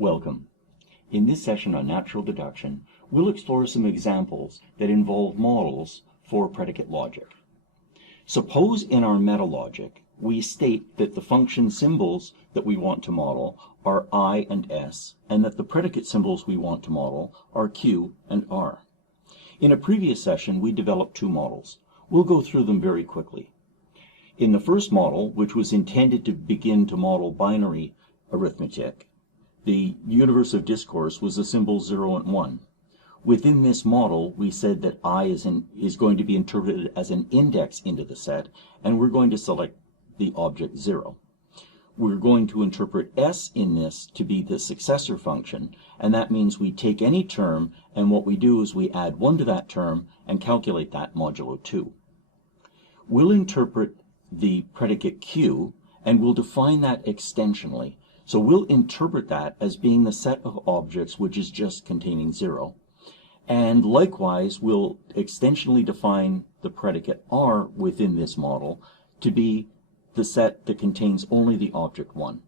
Welcome. In this session on natural deduction, we'll explore some examples that involve models for predicate logic. Suppose in our meta logic, we state that the function symbols that we want to model are I and S, and that the predicate symbols we want to model are Q and R. In a previous session, we developed two models. We'll go through them very quickly. In the first model, which was intended to begin to model binary arithmetic, the universe of discourse was the symbols 0 and 1. Within this model, we said that I is going to be interpreted as an index into the set, and we're going to select the object 0. We're going to interpret S in this to be the successor function, and that means we take any term, and what we do is we add 1 to that term and calculate that modulo 2. We'll interpret the predicate Q, and we'll define that extensionally. So we'll interpret that as being the set of objects which is just containing 0. And likewise, we'll extensionally define the predicate R within this model to be the set that contains only the object 1.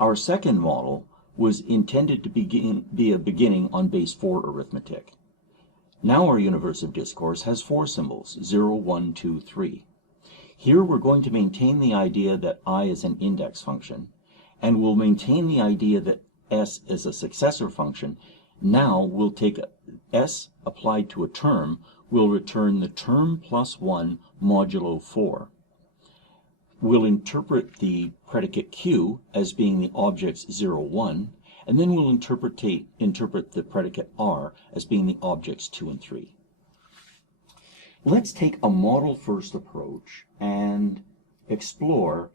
Our second model was intended to be a beginning on base 4 arithmetic. Now our universe of discourse has 4 symbols, 0, 1, 2, 3. Here we're going to maintain the idea that I is an index function, and we'll maintain the idea that S is a successor function. Now we'll take S applied to a term, we'll return the term plus 1 modulo 4. We'll interpret the predicate Q as being the objects 0, 1, and then we'll interpret the predicate R as being the objects 2 and 3. Let's take a model first approach and explore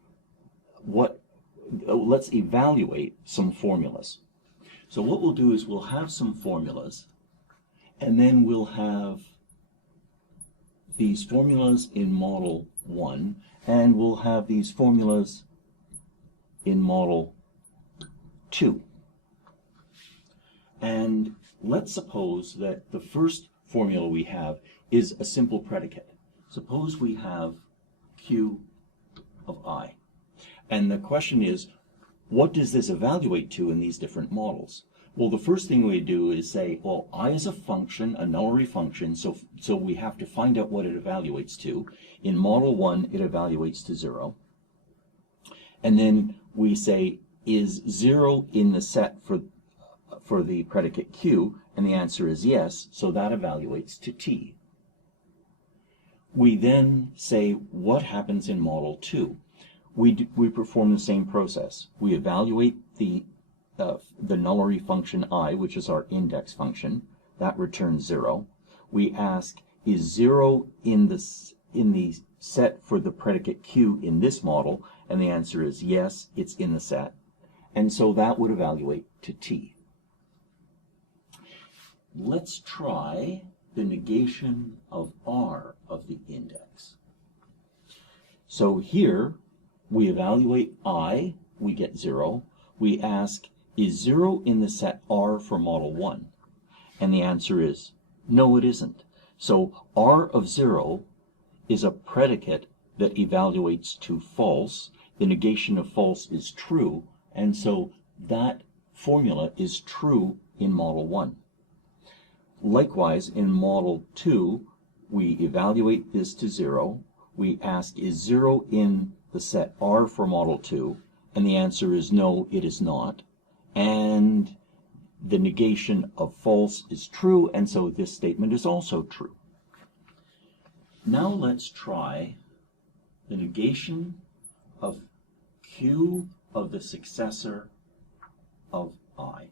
let's evaluate some formulas. So what we'll do is we'll have some formulas, and then we'll have these formulas in model 1, and we'll have these formulas in model 2. And let's suppose that the first formula we have is a simple predicate. Suppose we have Q of I. And the question is, what does this evaluate to in these different models? Well, the first thing we do is say, well, I is a function, a nullary function, so we have to find out what it evaluates to. In model 1, it evaluates to 0. And then we say, is 0 in the set for the predicate Q? And the answer is yes, so that evaluates to T. We then say, what happens in model 2? We perform the same process. We evaluate the nullary function I, which is our index function. That returns 0. We ask, is 0 in the set for the predicate Q in this model? And the answer is yes, it's in the set. And so that would evaluate to T. Let's try the negation of R of the index. So here we evaluate I, we get 0. We ask, is 0 in the set R for model 1? And the answer is no, it isn't. So R of 0 is a predicate that evaluates to false. The negation of false is true, and so that formula is true in model 1. Likewise, in model 2, we evaluate this to 0. We ask, is 0 in the set R for model 2? And the answer is no, it is not. And the negation of false is true, and so this statement is also true. Now let's try the negation of Q of the successor of I.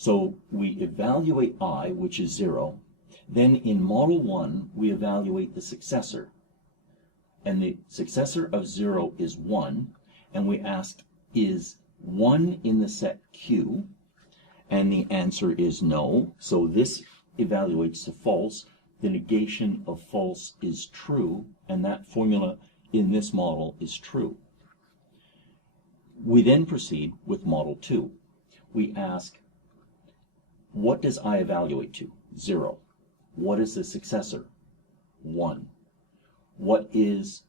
So we evaluate I, which is 0. Then in model 1, we evaluate the successor. And the successor of 0 is 1. And we ask, is 1 in the set Q? And the answer is no. So this evaluates to false. The negation of false is true. And that formula in this model is true. We then proceed with model 2. We ask, what does I evaluate to? 0. What is the successor? 1. What is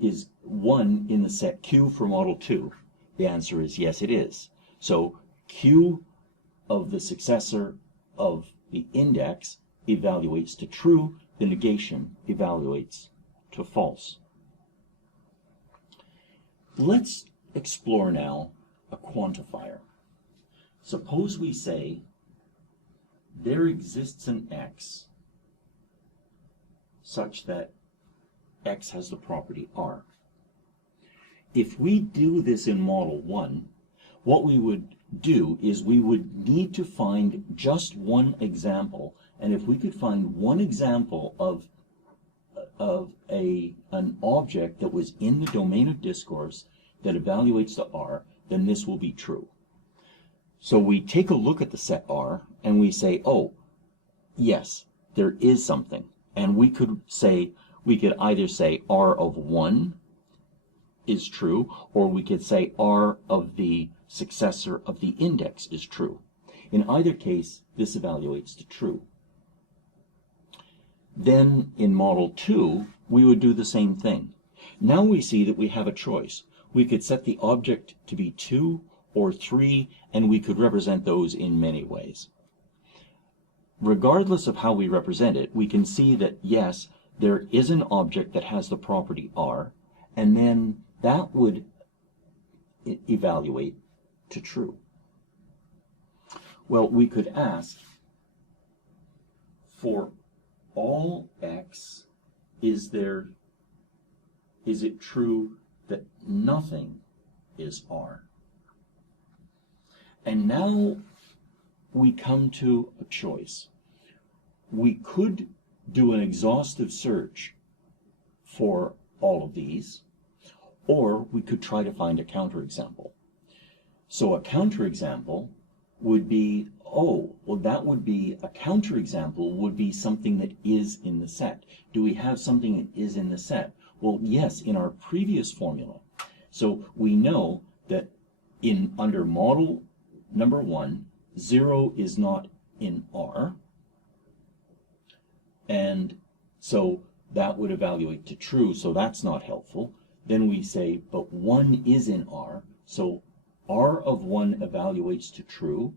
is 1 in the set Q for model 2? The answer is yes, it is. So Q of the successor of the index evaluates to true, the negation evaluates to false. Let's explore now a quantifier. Suppose we say there exists an x such that x has the property R. If we do this in model 1, what we would do is we would need to find just one example, and if we could find one example of an object that was in the domain of discourse that evaluates to R, then this will be true. So we take a look at the set R and we say, oh, yes, there is something. And we could either say R of 1 is true, or we could say R of the successor of the index is true. In either case, this evaluates to true. Then in model 2, we would do the same thing. Now we see that we have a choice. We could set the object to be 2 or 3, and we could represent those in many ways. Regardless of how we represent it, we can see that yes, there is an object that has the property R, and then that would evaluate to true. Well, we could ask, for all x, is it true that nothing is R? And now we come to a choice. We could do an exhaustive search for all of these, or we could try to find a counterexample. So a counterexample would be, oh, well, that would be, a counterexample would be something that is in the set. Do we have something that is in the set? Well, yes, in our previous formula. So we know that under model number 1, 0 is not in R, and so that would evaluate to true, so that's not helpful. Then we say, but 1 is in R, so R of 1 evaluates to true.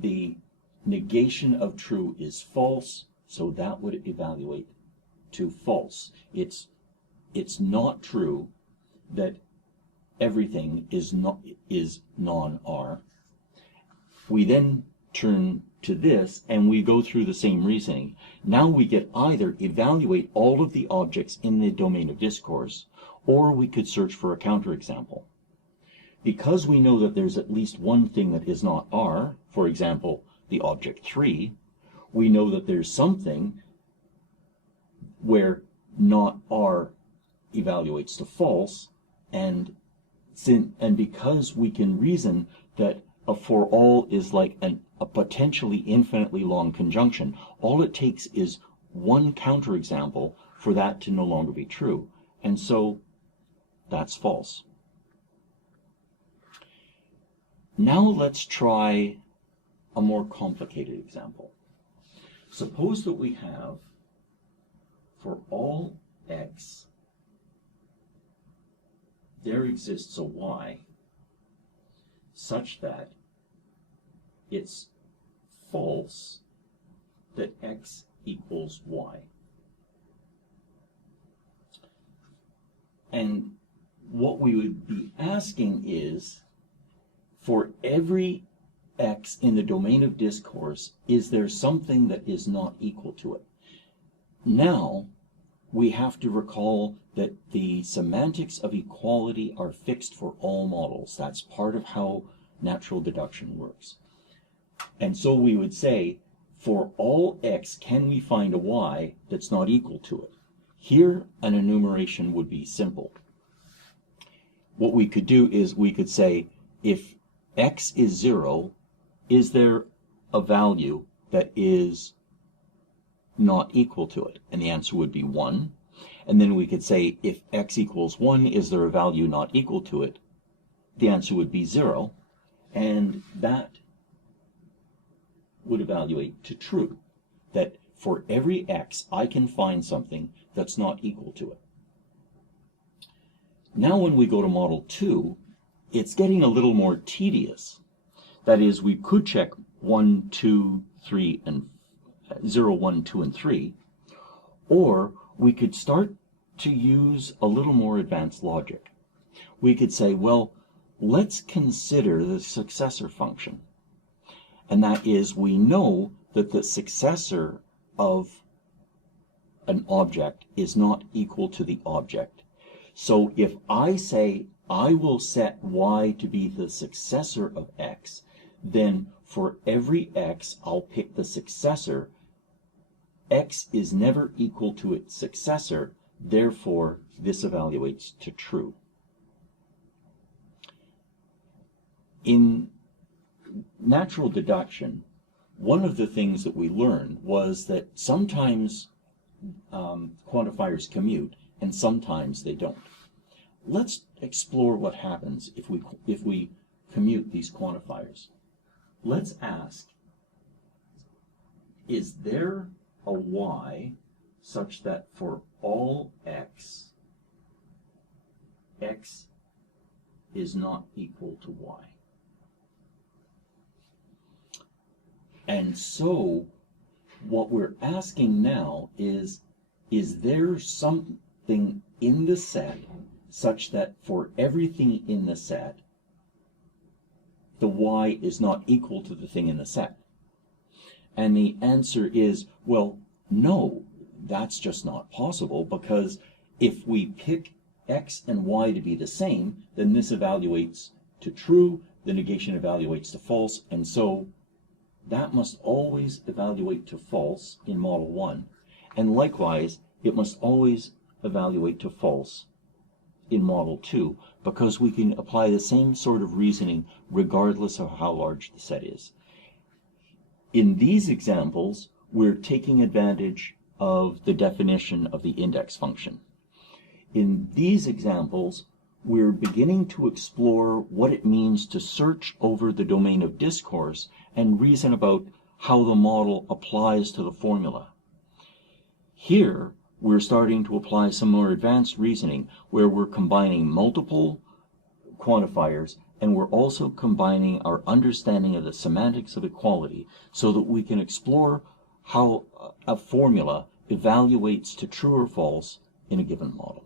The negation of true is false, so that would evaluate to false. It's not true that everything is non-R. We then turn to this and we go through the same reasoning. Now we could either evaluate all of the objects in the domain of discourse, or we could search for a counterexample. Because we know that there's at least one thing that is not R, for example, the object 3, we know that there's something where not R evaluates to false, and because we can reason that a for all is like a potentially infinitely long conjunction, all it takes is one counterexample for that to no longer be true, and so that's false. Now let's try a more complicated example. Suppose that we have, for all x, there exists a y such that it's false that x equals y. And what we would be asking is, for every x in the domain of discourse, is there something that is not equal to it? Now, we have to recall that the semantics of equality are fixed for all models. That's part of how natural deduction works. And so we would say, for all x, can we find a y that's not equal to it? Here, an enumeration would be simple. What we could do is we could say, if x is 0, is there a value that is not equal to it? And the answer would be 1. And then we could say, if x equals 1, is there a value not equal to it? The answer would be 0. And that would evaluate to true, that for every x, I can find something that's not equal to it. Now when we go to model 2, it's getting a little more tedious. That is, we could check 1, 2, 3, and 0, 1, 2, and 3, or we could start to use a little more advanced logic. We could say, well, let's consider the successor function. And that is, we know that the successor of an object is not equal to the object. So if I say I will set y to be the successor of x, then for every x I'll pick the successor. X is never equal to its successor, therefore this evaluates to true. In natural deduction, one of the things that we learned was that sometimes quantifiers commute and sometimes they don't. Let's explore what happens if we commute these quantifiers. Let's ask, is there a y such that for all x, x is not equal to y? And so what we're asking now is there something in the set such that for everything in the set, the y is not equal to the thing in the set? And the answer is, well, no, that's just not possible, because if we pick x and y to be the same, then this evaluates to true, the negation evaluates to false, and so that must always evaluate to false in model 1, and likewise it must always evaluate to false in model 2, because we can apply the same sort of reasoning regardless of how large the set is. In these examples, we're taking advantage of the definition of the index function. In these examples, we're beginning to explore what it means to search over the domain of discourse and reason about how the model applies to the formula. Here, we're starting to apply some more advanced reasoning where we're combining multiple quantifiers, and we're also combining our understanding of the semantics of equality so that we can explore how a formula evaluates to true or false in a given model.